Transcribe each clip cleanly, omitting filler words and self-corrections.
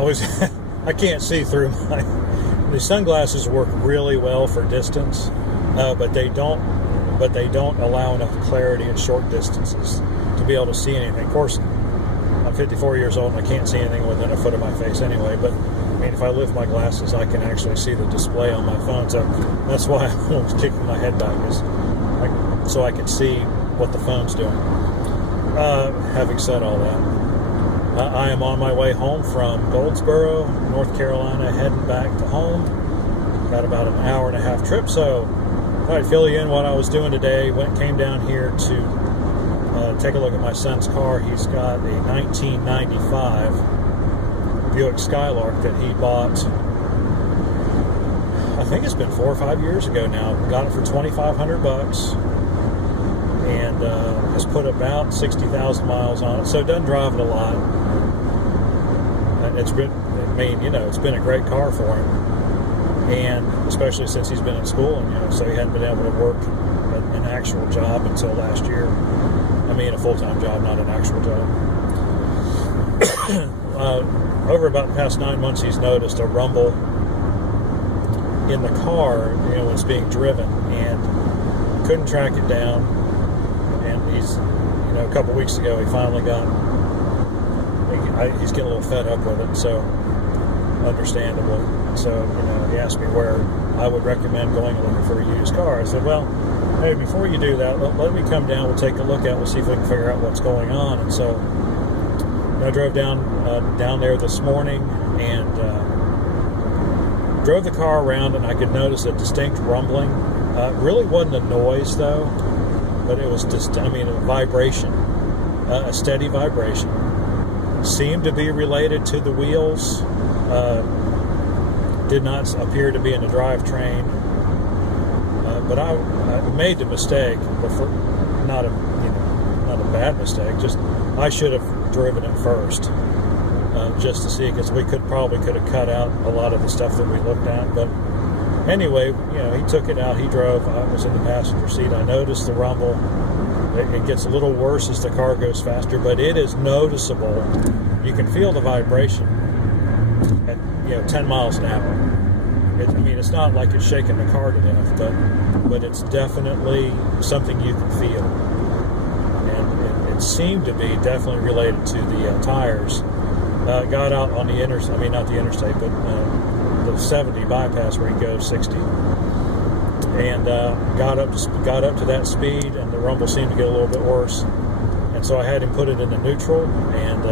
always, I can't see through the sunglasses work really well for distance, but they don't allow enough clarity at short distances to be able to see anything. Of course, I'm 54 years old and I can't see anything within a foot of my face anyway, but I mean, if I lift my glasses, I can actually see the display on my phone, so that's why I'm always kicking my head back, so I can see what the phone's doing. Having said all that, I am on my way home from Goldsboro, North Carolina, heading back to home. Got about an hour and a half trip, so I'd fill you in what I was doing today. Came down here to take a look at my son's car. He's got a 1995 Buick Skylark that he bought, I think it's been 4 or 5 years ago now. Got it for $2,500 and has put about 60,000 miles on it, so it doesn't drive it a lot. And it's been a great car for him, and especially since he's been in school, and so he hadn't been able to work an actual job until last year. I mean, a full-time job, not an actual job. Over about the past 9 months, he's noticed a rumble in the car, when it's being driven, and couldn't track it down. And he's, a couple weeks ago, he finally he's getting a little fed up with it, so understandable. So, he asked me where I would recommend going and looking for a used car. I said, well, hey, before you do that, let me come down, we'll take a look at it, we'll see if we can figure out what's going on. And so I drove down there this morning and drove the car around, and I could notice a distinct rumbling. It really wasn't a noise, though, but it was just, a vibration, a steady vibration. Seemed to be related to the wheels. Did not appear to be in the drivetrain. But I made the mistake, not a bad mistake. Just I should have driven it first, just to see, because we could have cut out a lot of the stuff that we looked at. But anyway, he took it out. He drove. I was in the passenger seat. I noticed the rumble. It gets a little worse as the car goes faster, but it is noticeable. You can feel the vibration at 10 miles an hour. It's not like it's shaking the car to death, but it's definitely something you can feel. And it seemed to be definitely related to the tires. Got out on the interstate, not the interstate, but the 70 bypass where you go 60. And got up to that speed, and the rumble seemed to get a little bit worse. And so I had him put it into neutral, and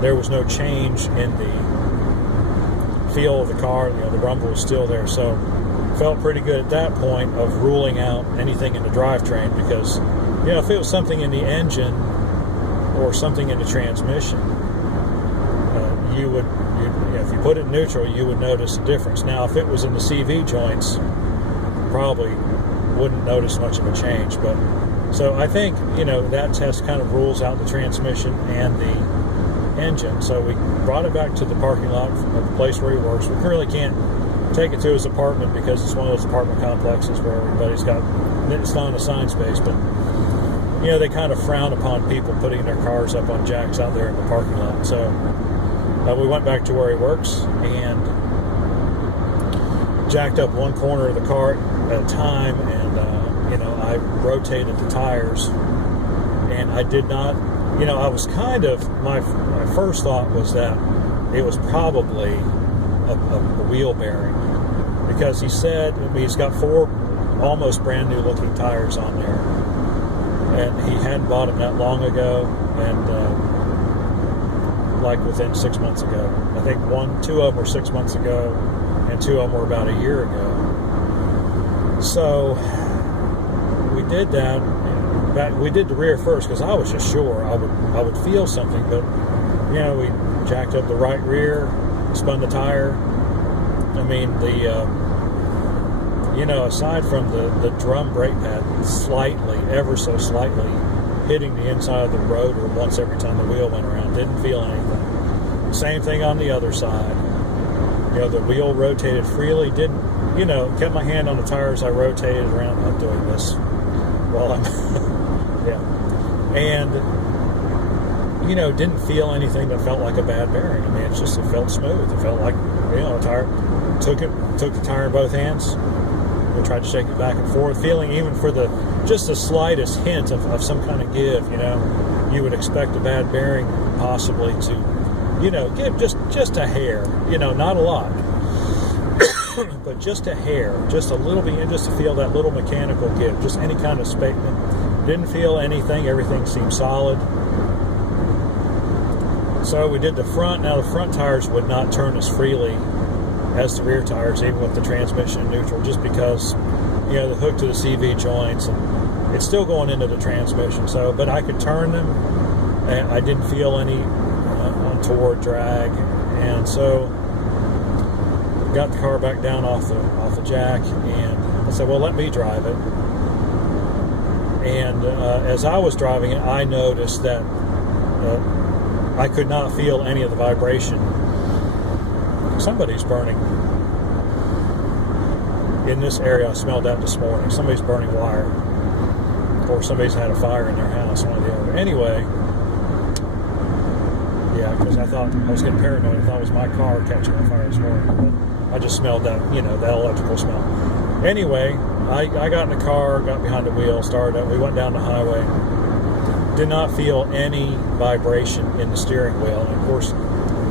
there was no change in the feel of the car. The rumble was still there, so felt pretty good at that point of ruling out anything in the drivetrain, because if it was something in the engine or something in the transmission, if you put it in neutral, you would notice a difference. Now, if it was in the CV joints, probably wouldn't notice much of a change. But so I think that test kind of rules out the transmission and the engine. So we brought it back to the parking lot of the place where he works. We really can't take it to his apartment because it's one of those apartment complexes where everybody's got, it's not an assigned space, but they kind of frown upon people putting their cars up on jacks out there in the parking lot. So we went back to where he works and jacked up one corner of the car at a time, and I rotated the tires, and I did not, I was kind of, my first thought was that it was probably a wheel bearing, because he said, he's got 4 almost brand new looking tires on there, and he hadn't bought them that long ago, and like within 6 months ago. I think 2 of them were 6 months ago, and 2 of them were about a year ago. So we did that. We did the rear first because I was just sure I would feel something, but we jacked up the right rear, spun the tire. Aside from the drum brake pad ever so slightly hitting the inside of the rotor once every time the wheel went around, didn't feel anything. Same thing on the other side. The wheel rotated freely, didn't, kept my hand on the tires, I rotated around. I'm doing this while I'm, yeah. And, didn't feel anything that felt like a bad bearing. I mean, it felt smooth. It felt like, a tire. Took the tire in both hands. We tried to shake it back and forth, feeling even for just the slightest hint of some kind of give. You would expect a bad bearing possibly to, give just a hair. Not a lot, but just a hair, just a little bit, just to feel that little mechanical give, just any kind of space. Didn't feel anything. Everything seemed solid. So we did the front. Now the front tires would not turn as freely as the rear tires, even with the transmission in neutral, just because the hook to the CV joints, and it's still going into the transmission. So, but I could turn them, and I didn't feel any untoward drag, and so got the car back down off the jack, and I said, well, let me drive it. And as I was driving it, I noticed that I could not feel any of the vibration. Somebody's burning. In this area, I smelled that this morning. Somebody's burning wire. Or somebody's had a fire in their house, one or the other. Anyway, yeah, because I was getting paranoid. I thought it was my car catching on fire this morning. But I just smelled that, that electrical smell. Anyway, I got in the car, got behind the wheel, started up. We went down the highway. Did not feel any vibration in the steering wheel. And of course,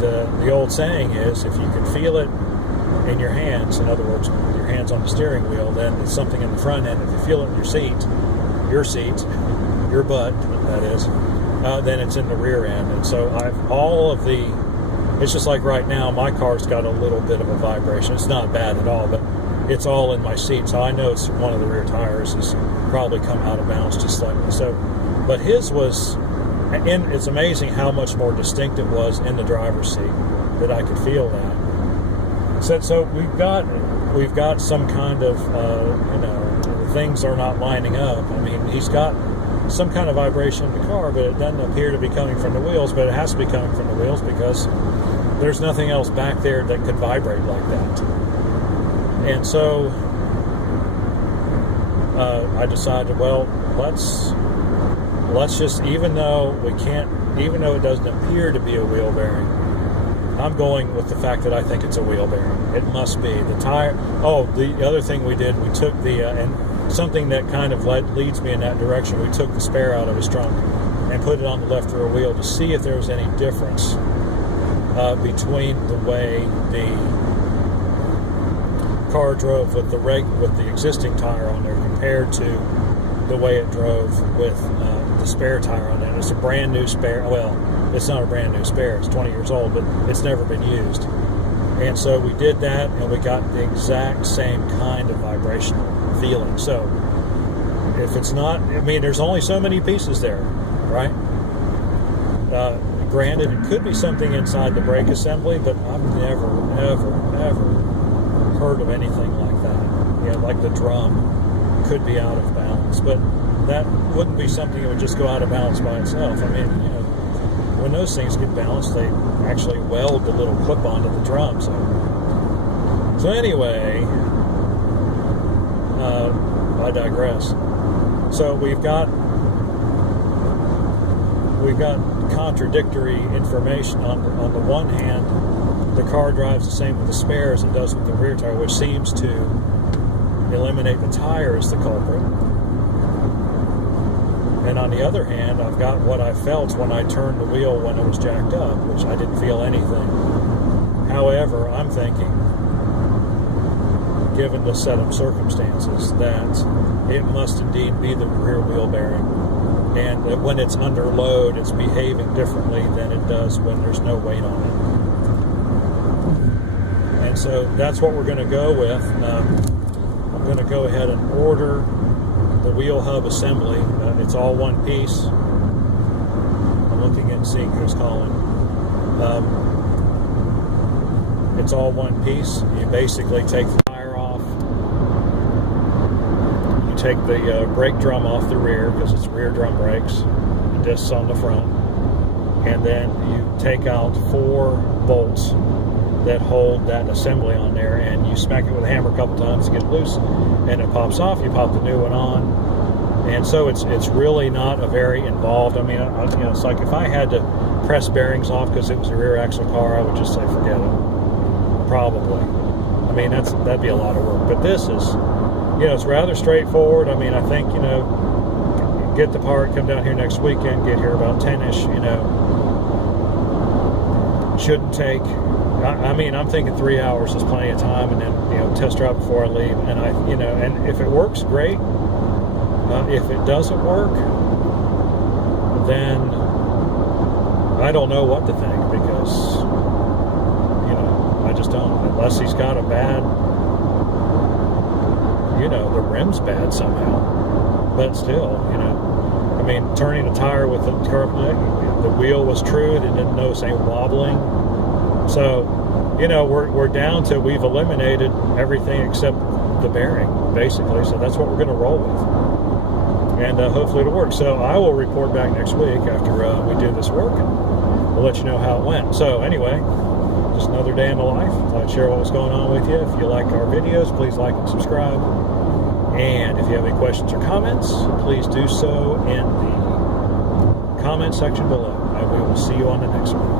the old saying is, if you can feel it in your hands, in other words, your hands on the steering wheel, then it's something in the front end. If you feel it in your butt, that is, then it's in the rear end. And so it's just like right now, my car's got a little bit of a vibration. It's not bad at all, but it's all in my seat. So I know it's one of the rear tires has probably come out of balance just slightly. So, but his was, and it's amazing how much more distinct it was in the driver's seat that I could feel that. So we've got some kind of things are not lining up. I mean, he's got some kind of vibration in the car, but it doesn't appear to be coming from the wheels. But it has to be coming from the wheels because there's nothing else back there that could vibrate like that. And so I decided, well, let's just, even though it doesn't appear to be a wheel bearing, I'm going with the fact that I think it's a wheel bearing. It must be. The tire. Oh, the other thing we did, we took and something that kind of leads me in that direction, we took the spare out of his trunk and put it on the left rear wheel to see if there was any difference between the way the car drove with the existing tire on there compared to the way it drove with the spare tire on it. It's a brand new spare. Well, it's not a brand new spare. It's 20 years old, but it's never been used. And so we did that, and we got the exact same kind of vibrational feeling. So if it's not, I mean, there's only so many pieces there, right? Granted, it could be something inside the brake assembly, but I've never, ever, ever heard of anything like that. Like the drum could be out of balance, but that wouldn't be something that would just go out of balance by itself. I mean, when those things get balanced, they actually weld the little clip onto the drum. So anyway, I digress. So we've got contradictory information. On the one hand, the car drives the same with the spare as it does with the rear tire, which seems to eliminate the tire as the culprit. And on the other hand, I've got what I felt when I turned the wheel when it was jacked up, which I didn't feel anything. However, I'm thinking, given the set of circumstances, that it must indeed be the rear wheel bearing. And that when it's under load, it's behaving differently than it does when there's no weight on it. And so that's what we're going to go with. I'm going to go ahead and order the wheel hub assembly. It's all one piece. I'm looking and seeing who's calling. It's all one piece. You basically take the tire off. You take the brake drum off the rear because it's rear drum brakes. The discs on the front. And then you take out 4 bolts that hold that assembly on there, and you smack it with a hammer a couple times to get it loose, and it pops off. You pop the new one on, And so it's really not a very involved. I mean, it's like if I had to press bearings off because it was a rear axle car, I would just say forget it. Probably. I mean, that'd be a lot of work. But this is, it's rather straightforward. I mean, I think, get the part, come down here next weekend, get here about 10-ish, shouldn't take, I'm thinking 3 hours is plenty of time, and then, test drive before I leave. And and if it works, great. If it doesn't work, then I don't know what to think, because, I just don't. Unless he's got a bad, the rim's bad somehow. But still, turning a tire with the wheel was true. They didn't notice any wobbling. So, we're down to, we've eliminated everything except the bearing, basically. So that's what we're going to roll with. And hopefully it'll work. So I will report back next week after we do this work, and we'll let you know how it went. So anyway, just another day in the life. Thought I'd share what was going on with you. If you like our videos, please like and subscribe. And if you have any questions or comments, please do so in the comment section below. And we will see you on the next one.